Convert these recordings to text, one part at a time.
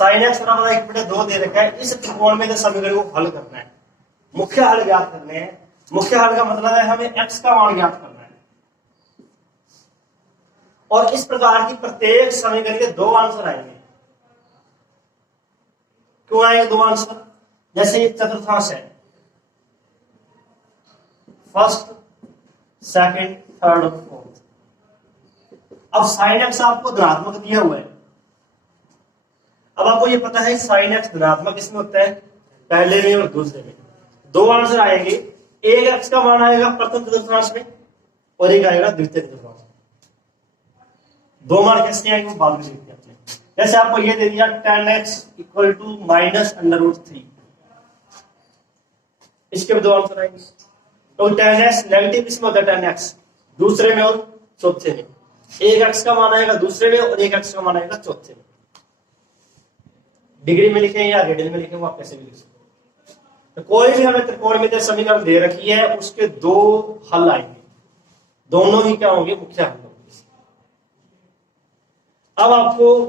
Sine x बराबर 1/2 दे रखा है। इस त्रिकोणमितीय समीकरण को हल करना है, मुख्य हल ज्ञात करने हैं। मुख्य हल का मतलब है हमें एक्स का मान ज्ञात करना है। और इस प्रकार की प्रत्येक समीकरण के 2 आंसर आएंगे। क्यों आएंगे 2 आंसर? जैसे ये चतुर्थांश है, फर्स्ट, सेकंड, थर्ड और फोर्थ। अब साइन एक्स आपको धनात्मक दिया हुआ है। अब आपको ये पता है साइन एक्स धनात्मक किसमें होता है? पहले में और दूसरे में। 2 आंसर आएंगे, एक एक्स का मान आएगा प्रथम चतुर्थांश में और एक आएगा द्वितीय चतुर्थांश में। 2 मान कैसे आएंगे वो बाद में देखते हैं। जैसे आपको ये दे दिया 10x = -√3, इसके भी 2 आंसर आएंगे। तो 10x नेगेटिव किसमें होता है? 10x दूसरे में और चौथे में। एक एक्स का मान आएगा दूसरे में और एक एक्स का मान आएगा चौथे में। डिग्री में लिखें या रेडियन में लिखें, वो आप कैसे भी लिख सकते हैं। तो कोई भी हमें त्रिकोणमितीय समीकरण दे रखी है, उसके 2 हल आएंगे, दोनों ही क्या होंगे? मुख्य हल होंगे। अब आपको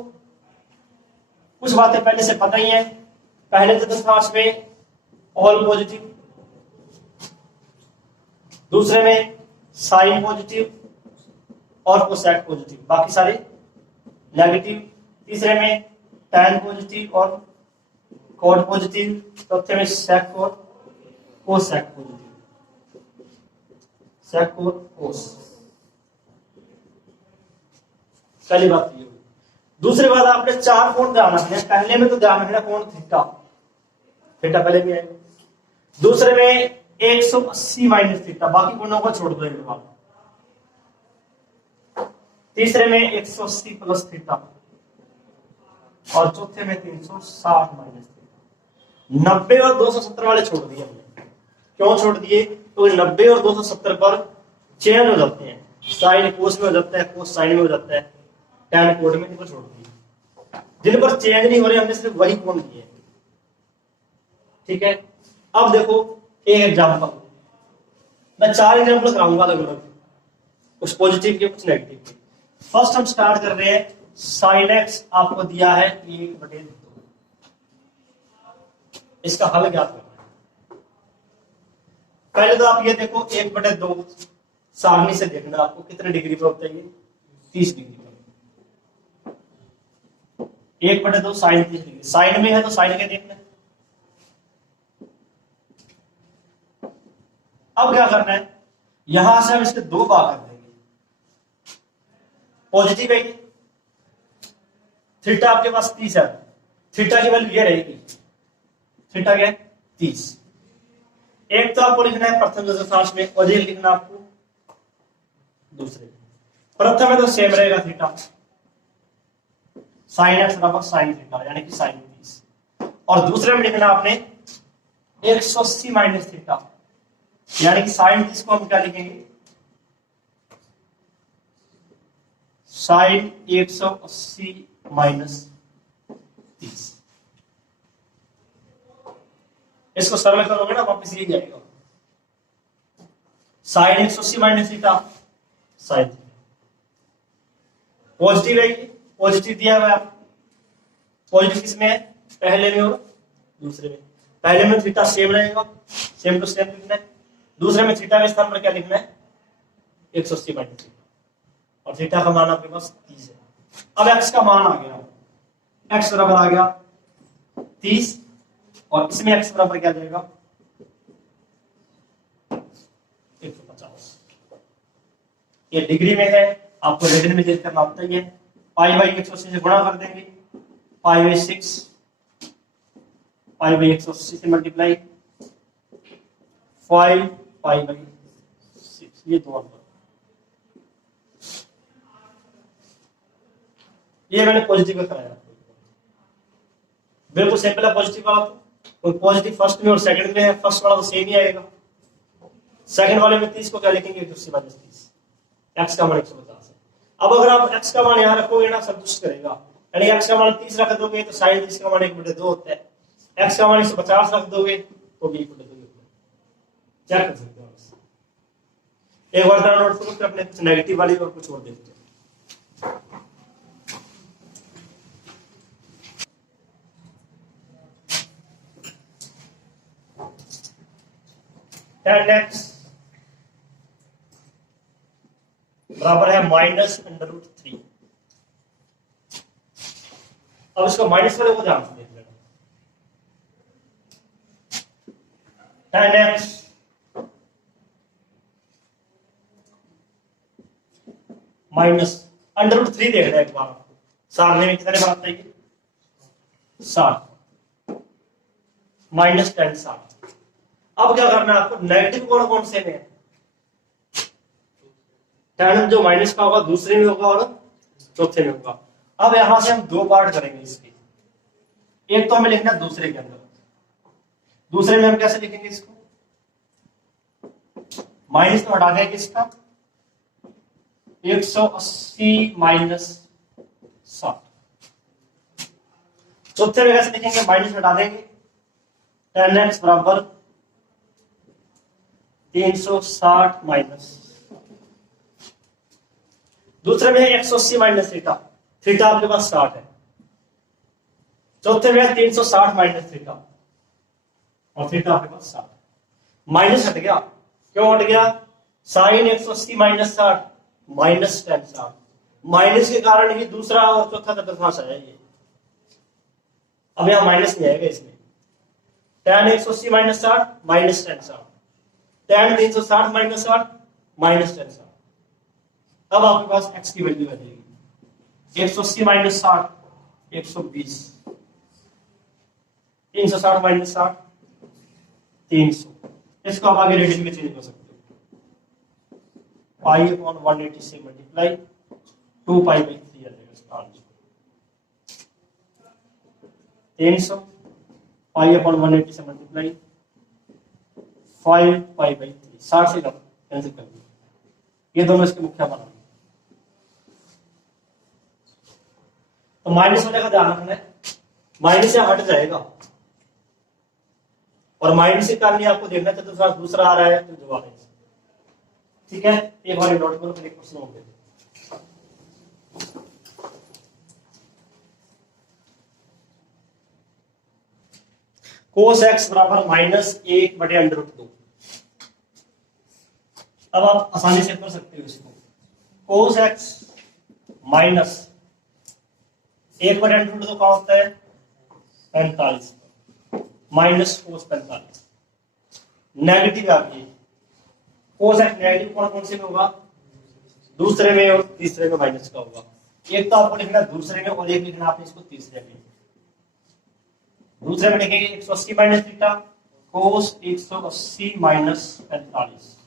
कुछ बातें पहले से पता ही है। पहले चतुर्थांश में ऑल पॉजिटिव, दूसरे में साइन पॉजिटिव और कोसेक पॉजिटिव, बाकी सारे नेगेटिव। तीसरे में टैन पॉजिटिव और कॉट पॉजिटिव, चौथे में सेक और कोसेक पॉजिटिव, सेक और कोस। पहली बात ये। दूसरी बात, आपने 4 कोण ध्यान रखने हैं। पहले में तो ध्यान रखना कोण थीटा, थीटा पहले भी आएगा। दूसरे में 180 माइनस थीटा, बाकी कोणों को छोड़ दो एक बार। तीसरे में 180 प्लस थीटा और चौथे में 360 माइनस थीटा। 90 और 270 वाले छोड़ दिए हमने। क्यों छोड़ दिए? तो 90 और 270 पर चेंज हो जाते हैं। साइन कोस में हो जाता है, कोस साइन में हो जाता है, टैन कोड में इनको छोड़ दिए। जिन पर चेंज नहीं हो रहे हमने सिर्फ वही कोण किए। ठीक है, अब देखो एक एग्जांपल, मैं 4 एग्जांपल कराऊंगा अलग अलग, कुछ पॉजिटिव के कुछ नेगेटिव के। फर्स्ट हम स्टार्ट कर रहे हैं। साइन एक्स आपको दिया है 1/2, इसका हल ज्ञात करना है। पहले तो आप ये देखो 1/2 सारणी से देखना आपको कितने डिग्री पर होता है। ये 30 डिग्री पर। 1/2 साइन 30 डिग्री, साइन में है तो साइन के देखना है। अब क्या करना है, यहां से हम इसके 2 भाग कर देंगे। पॉजिटिव है, थीटा आपके पास 30 है, थीटा की वैल्यू ये रहेगी, थीटा क्या है? 30। एक तो आपको लिखना है प्रथम चतुर्थांश में और एक लिखना आपको दूसरे। प्रथम में तो सेम रहेगा थीटा, साइन एक्स बराबर साइन थीटा यानी कि साइन 30। और दूसरे में लिखना आपने 180 माइनस थीटा यानी कि साइन 30 को हम क्या लिखेंगे? Sine 180 minus 30। इसको सरल करोगे ना वापस ये जाएगा sine 180 minus theta sine. Positive है, पॉजिटिव दिया हुआ है। पॉजिटिव किसमें है? पहले में और दूसरे में। पहले में थीटा सेम रहेगा, सेम टू सेम लिखना है। दूसरे में थीटा के स्थान पर क्या लिखना है? 180 माइनस थीटा और थीटा का मान आपके पास 30 है। अब एक्स का मान आ गया, एक्स बराबर आ गया 30 और इसमें एक्स बराबर क्या जाएगा? 150। ये डिग्री में है, आपको रेडियन में चेंज करना होता ही है। पाई बाई 180 से गुणा कर देंगे, पाई बाई 6, पाई बाई 180 से मल्टीप्लाई 5 पाई बाई 6, ये 2 अंक। ये मैंने पॉजिटिव का कराया, बिल्कुल सिंपल है पॉजिटिव वाला। तो पॉजिटिव फर्स्ट में और सेकंड में है, फर्स्ट वाला तो सेम ही आएगा। सेकंड वाले में 30 को क्या लिखेंगे? 180 माइनस 30, एक्स का मान 150 है। अब अगर आप एक्स का मान यहां रखोगे ना, संतुष्ट करेगा। यानी एक्स का मान 30 रख दोगे तो साइन 30 का मान 1/2 होता है। एक्स का मान 150 रख दोगे तो भी 1/2 होता है। चेक कर सकते हो। एक बार नोट करो, फिर अपने कुछ नेगेटिव वाली और कुछ और देखते हैं। 10x बराबर है -√3। अब इसको माइनस वाले को ध्यान से देख लेना। 10x माइनस √3 देख रहे हैं एक बार आपको, सामने में कितने बात है, 7 -10 7। अब क्या करना है आपको, नेगेटिव कौन कौन से में, 10 जो माइनस का होगा दूसरे में होगा और चौथे में होगा। अब यहां से हम दो पार्ट करेंगे इसके, एक तो हमें लिखना है दूसरे के अंदर, दूसरे में हम कैसे लिखेंगे इसको, माइनस तो हटा देंगे इसका 180 - 7। चौथे में कैसे लिखेंगे, माइनस हटा देंगे 10x बराबर 360 माइनस, दूसरे में है 180 माइनस थीटा, थीटा आपके पास 60 है, चौथे में है 360 माइनस थीटा और थीटा आपके पास 60। माइनस हट गया, क्यों हट गया, साइन 180 माइनस 60 -10 60, माइनस के कारण ही दूसरा और चौथा चतुर्थांश आया ये। अब यहां माइनस नहीं आएगा इसमें, tan 180 माइनस 60 -10 60, tan 360 माइनस 60 -10 60। अब आपके पास x की वैल्यू आ जाएगी 180 माइनस 60 120, 360 माइनस 60 300। इसको आप आगे रेडियन में चेंज कर सकते हो, पाई अपॉन 180 से मल्टीप्लाई 2 पाई बाई 3 आ जाएगा इसका आंसर, 300 पाई अपॉन 180 से मल्टीप्लाई 5 पाई बाई 3, 60 से कैंसिल कर दिया, ये दोनों इसके मुख्य मान। तो माइनस वाले का ध्यान रखना है, माइनस से हट जाएगा और माइनस के कारण आपको देखना चाहिए तो दूसरा आ रहा है तो जवाब है, ठीक है। एक बार नोट करो, फिर एक प्रश्न होंगे। cos x बराबर -1/√2। अब आप आसानी से कर सकते हो इसको, cos x माइनस 1/√2 का होता है 45 माइनस cos 45, नेगेटिव आ गई, cos x नेगेटिव कौन कौन से में होगा, दूसरे में और तीसरे में माइनस का होगा। एक तो आपको लिखना दूसरे में और एक लिखना आपने इसको तीसरे में। दूसरे में लिखेंगे 180 माइनस थीटा cos 180 माइनस 45,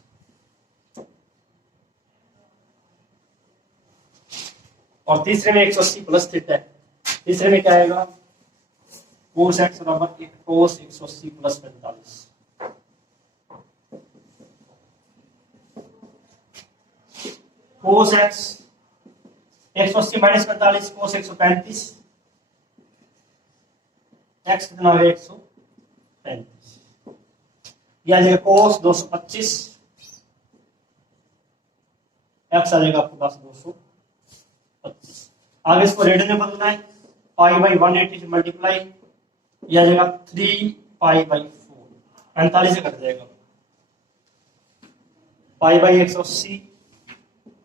और तीसरे में 180 प्लस थीटा, तीसरे में क्या आएगा, cos x बराबर cos 180 plus 45। cos x 180 minus 45 cos 135, x कितना हो गया 135, यह आ जाएगा cos 225, x आ जाएगा आपके पास 225। आगे इसको रेडियन में बदलना है, पाई बाई 180 से मल्टीप्लाई, यह आ जाएगा 3 पाई बाई 4, 45 से कट जाएगा, पाई बाई 180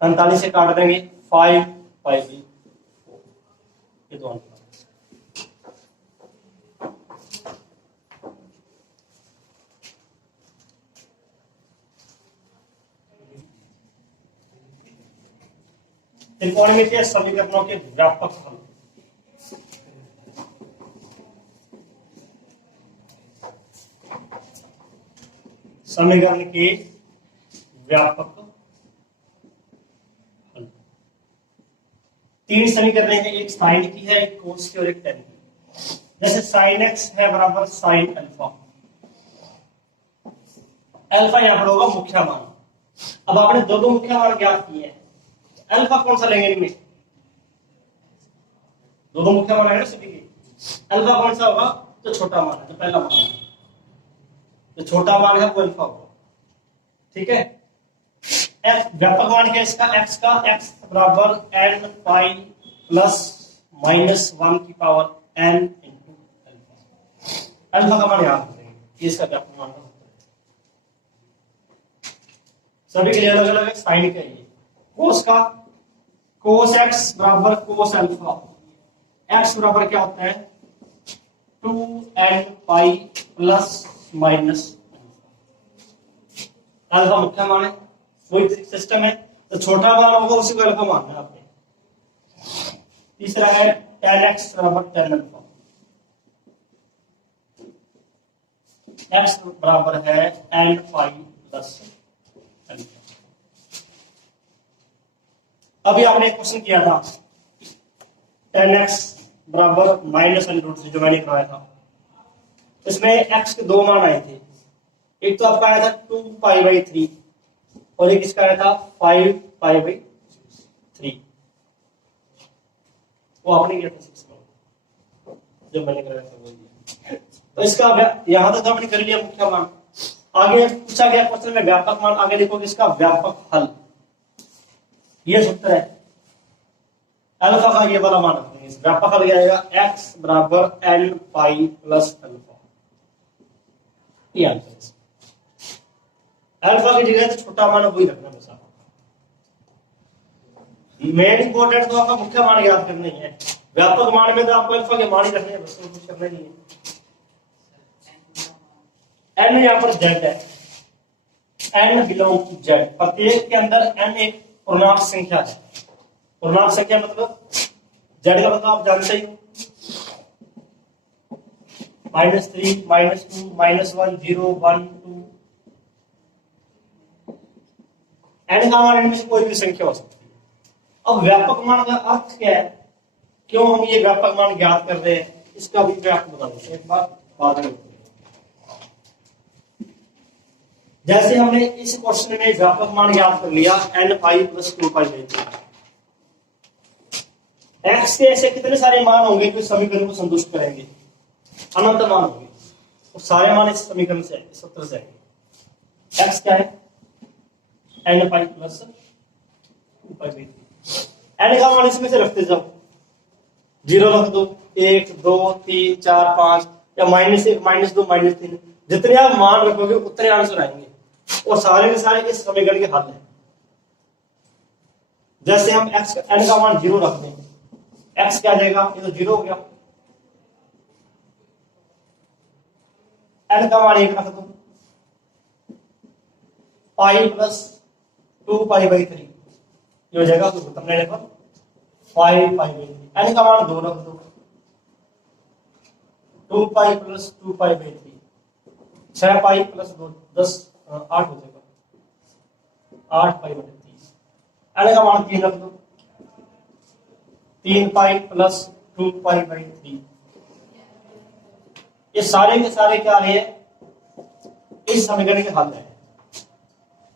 45 से काट देंगे 5 पाई बाई 4, ये दो आंसर। त्रिकोणमितीय समीकरणों के व्यापक हल। समीकरण के व्यापक हल, तीन समीकरण हैं, एक साइन की है, एक कोस की और एक टेन की। जैसे साइन एक्स है बराबर साइन अल्फा, अल्फा यहां पर होगा मुख्य मान। अब आपने दो मुख्य मान ज्ञात किए हैं, अल्फा कौन सा लेंगे इनमें, दो मुख्य मान है ना सभी के, अल्फा कौन सा होगा, तो छोटा मान है, तो पहला मान है, जो छोटा मान है वो अल्फा होगा, ठीक है। व्यापक मान क्या है इसका, एक्स का, एक्स बराबर n पाई प्लस -1 की power n into alpha. Alpha का मान याद रखेंगे, इसका व्यापक मान होता है। सभी के लिए अलग अलग साइन क्या है। कोस का कोस एक्स बराबर कोस अल्फा, एक्स बराबर क्या होता है 2n pi plus minus alpha मुख्य मान है, वही सिस्टम है। तो छोटा मान होगा उसी को अल्फा मानना है आपने। तीसरा है tan x बराबर tan अल्फा, x बराबर है n पाई प्लस अल्फा। अभी आपने एक क्वेश्चन किया था tan x बराबर माइनस √3 जो मैंने कराया था, इसमें x के दो मान आए थे। एक तो आपका आया था 2π/3 और एक इसका आया था 5π/3। वो आपने किया था 6 में जब मैंने कराया था वो। तो इसका यहां तक हमने कर लिया मुख्य मान। आगे पूछा गया क्वेश्चन में व्यापक मान, आगे लिखोगे इसका व्यापक हल। ये सूत्र है अल्फा का, ये वाला मान रखेंगे। व्यापक हल क्या आएगा x बराबर n पाई प्लस अल्फा। ये आंसर अल्फा की जगह तो छोटा मान वही रखना बस। मेन इंपॉर्टेंट तो आपका मुख्य मान याद करना ही है। व्यापक मान में तो आपको अल्फा के मान ही रखने हैं, बस कुछ करना नहीं है। n यहां पर z है, n बिलोंग टू z। प्रत्येक के अंदर n एक पूर्णांक संख्या है। पूर्णांक संख्या मतलब z का मतलब आप जानते ही हो, -3 -2 -1 0 1 2। n का मान इनमें से कोई भी संख्या हो सकती है। अब व्यापक मान का अर्थ क्या है, क्यों हम ये व्यापक मान ज्ञात कर रहे हैं, इसका भी मैं आपको बता देता हूं एक बार बाद में। जैसे हमने इस क्वेश्चन में व्यापक मान ज्ञात कर लिया n पाई प्लस 2π/3। x के ऐसे कितने सारे मान होंगे जो समीकरण को संतुष्ट करेंगे, अनंत मान होंगे। तो सारे मान इस समीकरण से इस सूत्र से आएंगे। x क्या है n पाई प्लस 2π/3। n का मान इसमें से रखते जाओ, 0 रख दो, 1 2 3 4 5 या -1 -2 -3, जितने आप मान रखोगे उतने आंसर आएंगे। और सारे के सारे इस समीकरण के हल हैं। जैसे हम x n का मान 0 रख दें, x क्या आ जाएगा, ये तो 0 हो गया। n का मान 1 रख दो, पाई प्लस 2π/3 ये हो जाएगा सूत्र लेने पर 5π/3। n का मान 2 रख दो, 2π प्लस 2π/3 6π प्लस 2 10 8 हो जाएगा 8π/30। n का मान 3 रख दो, 3π प्लस 2π/3। ये सारे के सारे क्या रहे हैं, इस समीकरण के हल है।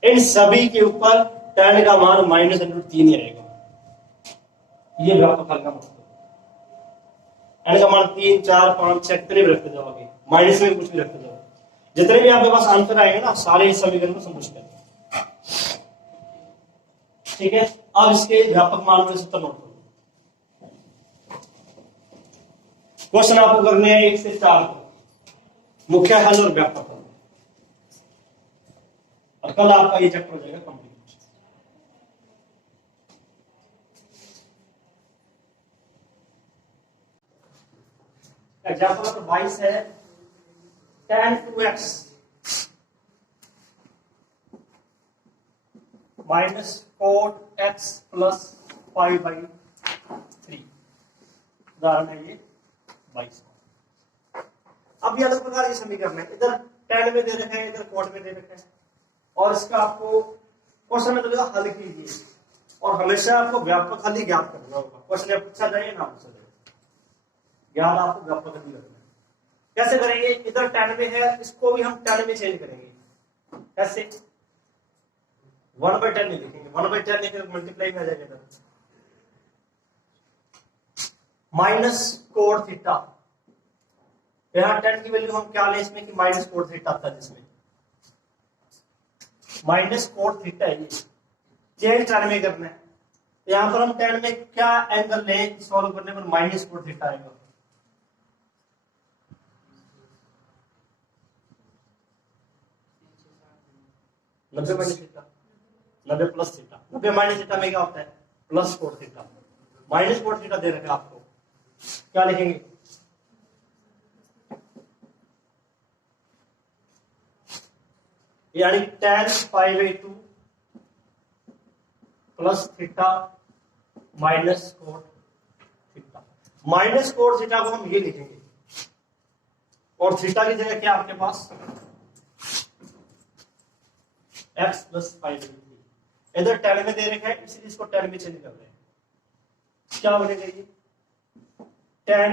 इन सभी के ऊपर tan का मान -√3 ही आएगा। ये व्यापक हल का मतलब n का मान 3 4 5 6 कितने भी रखते जाओ, आगे माइनस में कुछ भी रखते जाओ, जितने भी आपके पास आंसर आएंगे ना सारे इस समीकरण को संतुष्ट करेंगे। ठीक है, अब इसके व्यापक मान में सूत्र नोट करो। क्वेश्चन आपको करने हैं 1 से 4 मुख्य हल और व्यापक हल, और कल आपका ये चैप्टर हो जाएगा कंप्लीट। एग्जाम्पल नंबर 22 है tan 2x minus cot x plus 5/3। उदाहरण है ये 22। अब ये अलग प्रकार के समीकरण है, इधर tan में दे रखा है, इधर cot में दे रखा है, और इसका आपको क्वेश्चन में तो हल कीजिए, और हमेशा आपको व्यापक हल ही ज्ञात करना होगा। क्वेश्चन पूछा जाए ना पूछा जाए, ज्ञान आपको व्यापक हल रखना है। कैसे करेंगे, इधर tan में है, इसको भी हम tan में चेंज करेंगे। कैसे 1/10 नहीं लिखेंगे, 1/10 लिखेंगे मल्टीप्लाई में आ जाएगा इधर माइनस कोट थीटा। यहां tan की वैल्यू हम क्या लें इसमें कि माइनस कोट थीटा था, जिसमें माइनस कोट थीटा है, ये चेंज tan में करना है। यहां पर हम tan में क्या एंगल लें, सॉल्व करने पर माइनस कोट थीटा आएगा। -90 theta 90 plus theta, 90 minus theta में क्या होता है plus cot theta, minus cot theta दे रखा है आपको, क्या लिखेंगे यानी tan π/2 plus theta minus cot theta. Minus cot theta को हम ये लिखेंगे और थीटा की जगह क्या आपके पास x प्लस π/3। इधर tan में दे रखा है इसलिए इसको tan में चेंज कर रहे हैं, क्या बनेगा ये tan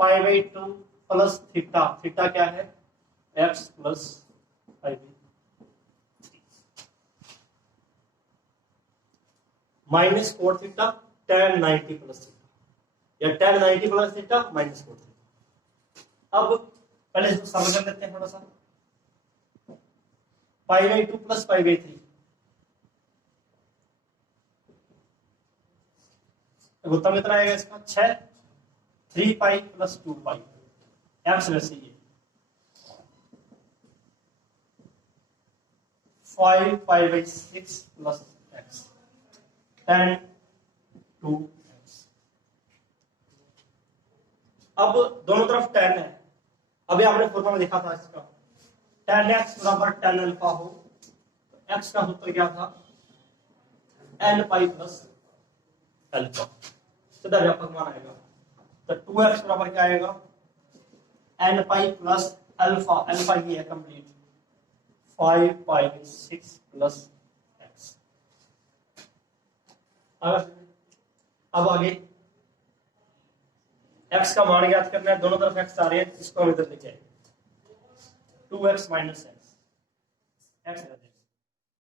π/2 प्लस थीटा, थीटा क्या है x plus π/3 minus cot theta tan 90 plus theta या tan 90 plus theta minus cot theta. अब पहले इसको समझ लेते हैं थोड़ा सा, π/2 प्लस π/3 उत्तर कितना आएगा इसका 6, 3π प्लस 2π, एक्स वैसे ही 5π/6 प्लस x, tan 2x। अब दोनों तरफ tan है, अभी आपने फॉर्मूला में देखा था इसका, tan x बराबर tan अल्फा हो तो x का सूत्र क्या था n पाई प्लस अल्फा, सीधा व्यापक मान आएगा तो 2x बराबर क्या आएगा n pi plus alpha, alpha ये है कंप्लीट 5π/6 प्लस x। अब आगे x का मान ज्ञात करना है, दोनों तरफ x आ रहे हैं, इसको हम इधर लेके आएंगे 2x माइनस x, x रहते हैं